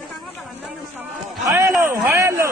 Hello, hello.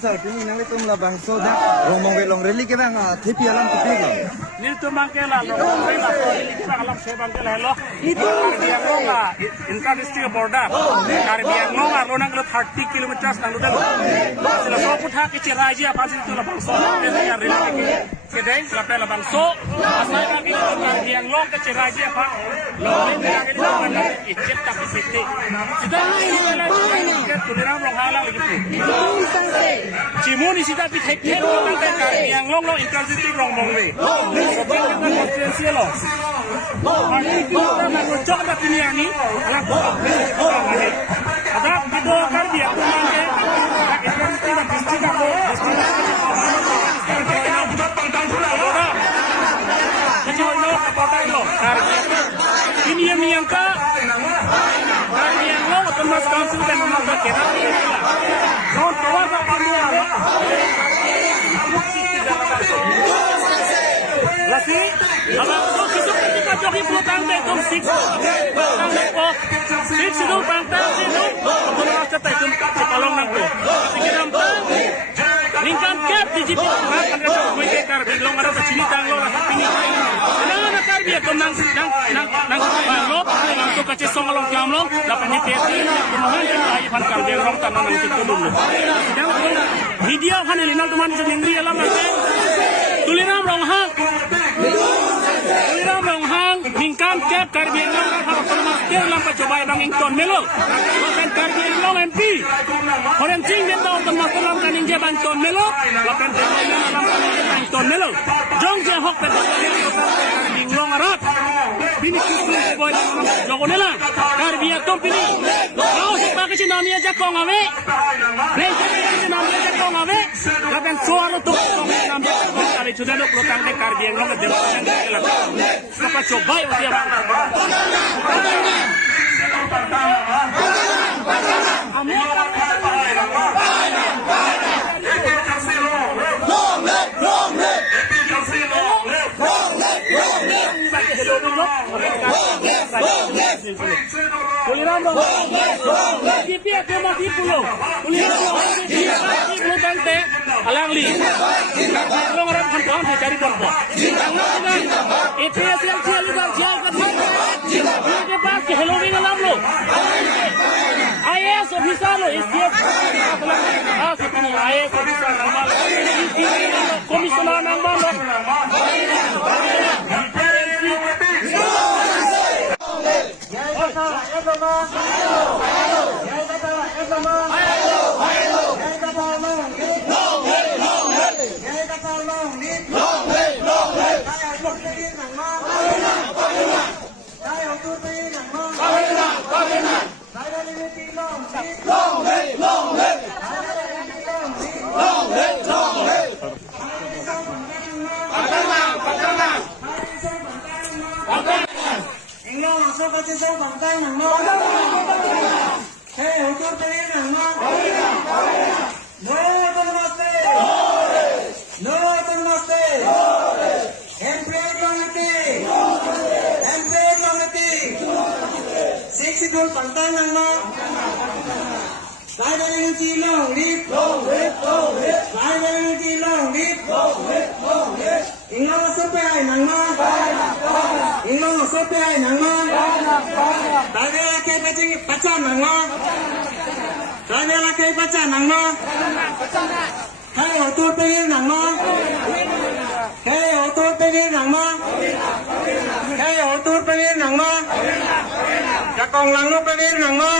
Sir, kini nang itu melabang soda, ngomong belong reli ke bang, tapi alam tapi lah. Ni tu mangkela ngomong reli kita alam sebangkel hello. Itu yang longa, international border. Karbiang longa, lonang lo 30 kilometers nang ludan. Sila so putha ke ciraji apa sih tu labang so, ni yang reli ke. Kedai lapel labang so, asal kami karbiang long ke ciraji apa? Long yang ini mana? Icet tapi piti. Sudah ni tuliran long halang lagi. Cimuni sida pi thek orang kan yang long intensity long mong we. Sobat dengan potensi lo. Hari kita mengucap kat ini ni, anak ada video kan dia punya intensity dan district aku. Ini yang ka, yang long otomas council dan nama kita. Kau tahu apa dia? Lasi, abang tu kisah ketika joki pelutang betul six, pelutang betul six itu pantang itu, kalau kita itu sekolong nanti, sekitar lingkar cap di jipi, kan kita boleh kar belong ada sini tanglo rasa pini, mana kar dia tu nang banglo, nang tu kecil songalong jamlong, dapat ni peti, kemudian dia ayi pan kar dia orang tanah nang kita dulu, media kan elinal tu mana sendiri alam nanti, tuliram orang hang. Lingkar cap karbian long kan harus termasuk dalam coba bang Ington Melo. Lapan karbian long MP. Orang cing dia tahu termasuk dalam kan Ingje bang Ington Melo. Lapan karbian long kan Ington Melo. Jong je hok pada karbian long arat. bini kusul boy na jogo nila karbiya to biniao se pa kasi namanya jakong ave reza kasi namanya jakong ave kapan suara to namanya jakong ave sudah do protang de karbiya ngom de protang de kala sapa cobai usia bang Tuliran dong. Kipi aku masih pulau. Tuliran dong. Pulau tante. Alangli. Kalau orang kantor cari dombo. Itu yang lihat jauh kan. Ke pas ke hello dengan lamlo. IAS officer lo STF. Seperti IAS officer normal. Komisioner normal lo. Jakong lang no pwede nang mo.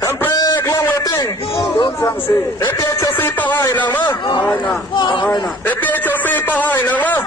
Kampek long waiting. APHC ตายนะมั้ยAPHC ตายนะมั้ย